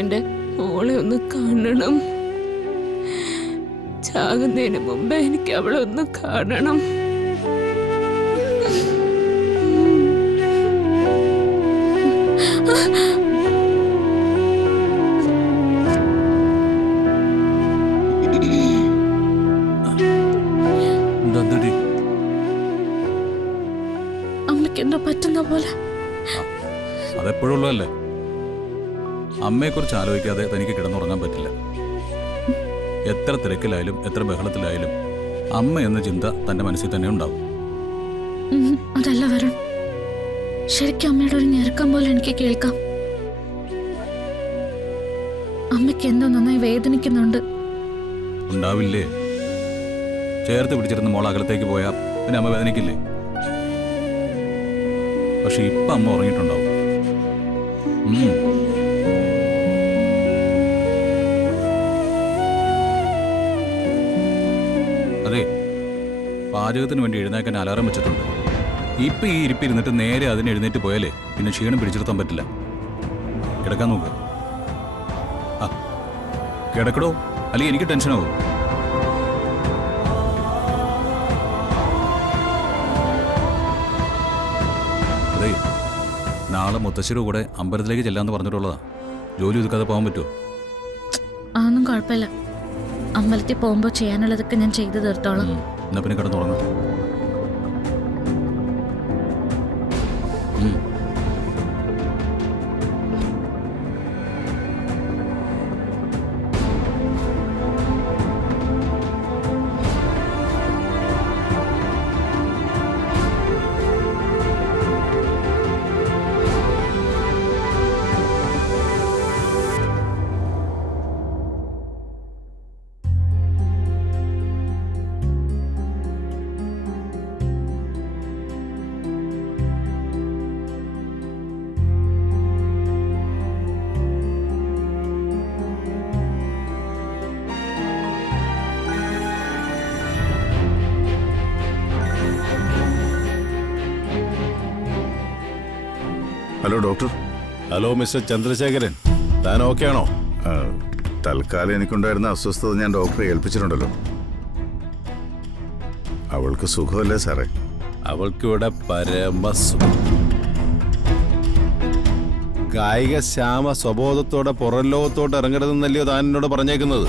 എനിക്കെന്റെ മോളെ ഒന്ന് കാണണം. ചാകുന്നതിന് മുമ്പേ എനിക്ക് അവളെ ഒന്ന് കാണണം. അമ്മയ്ക്ക് എന്താ പറ്റുന്ന പോലെ? അതെപ്പോഴുള്ളതല്ലേ. അമ്മയെക്കുറിച്ച് ആലോചിക്കാതെ തനിക്ക് കിടന്നുറങ്ങാൻ പറ്റില്ല. എത്ര തിരക്കിലായാലും എത്ര ബഹളത്തിലായാലും അമ്മ എന്ന ചിന്ത തന്റെ മനസ്സിൽ തന്നെ ഉണ്ടാവും. അതല്ല വരുൺ, ശരിക്കും അമ്മയുടെ ഒരു ഞെരുക്കം പോലെ എനിക്ക് കേൾക്കാം. അമ്മയ്ക്ക് എന്തോ നന്നായി വേദനിക്കുന്നുണ്ട്. ഉണ്ടാവില്ലേ? ചേർത്ത് പിടിച്ചിരുന്ന മോൾ അകലത്തേക്ക് പോയാൽ പിന്നെ അമ്മ വേദനിക്കില്ലേ? പക്ഷെ ഇപ്പൊ അമ്മ ഉറങ്ങിയിട്ടുണ്ടാവും. അതെ, പാചകത്തിന് വേണ്ടി എഴുന്നേക്കാൻ അലാറം വെച്ചിട്ടുണ്ട്. ഇപ്പൊ ഈ ഇരിപ്പിരുന്നിട്ട് നേരെ അതിന് എഴുന്നേറ്റ് പോയാലേ പിന്നെ ക്ഷീണം പിടിച്ചെടുത്താൻ പറ്റില്ല. കിടക്കാൻ നോക്ക്. ആ കിടക്കടോ, അല്ലെങ്കിൽ എനിക്ക് ടെൻഷനാവും. അതെ, നാളെ മുത്തശ്ശിയുടെ കൂടെ അമ്പലത്തിലേക്ക് ചെല്ലാന്ന് പറഞ്ഞിട്ടുള്ളതാ. ജോലി ഒതുക്കാതെ പോകാൻ പറ്റുമോ? അതൊന്നും കുഴപ്പമില്ല. അമ്പലത്തിൽ പോകുമ്പോ ചെയ്യാനുള്ളതൊക്കെ ഞാൻ ചെയ്തു തീർത്തോളാം. എന്നാ പിന്നെ കിടന്നുറങ്ങും. Hello doctor. Hello mister Chandrasekharan, താൻ ഓക്കെ ആണോ? തൽക്കാലം എനിക്കുണ്ടായിരുന്ന അസ്വസ്ഥത ഞാൻ ഡോക്ടറെ ഏൽപ്പിച്ചിട്ടുണ്ടല്ലോ. അവൾക്ക് സുഖമല്ലേ സാറേ? അവൾക്കിവിടെ പരമസുഖം. കായിക ശ്യാമ സ്വബോധത്തോടെ പുറംലോകത്തോട്ട് ഇറങ്ങരുതെന്നല്ലയോ താൻ എന്നോട് പറഞ്ഞേക്കുന്നത്?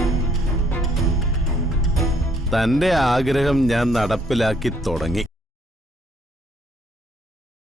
തന്റെ ആഗ്രഹം ഞാൻ നടപ്പിലാക്കി തുടങ്ങി.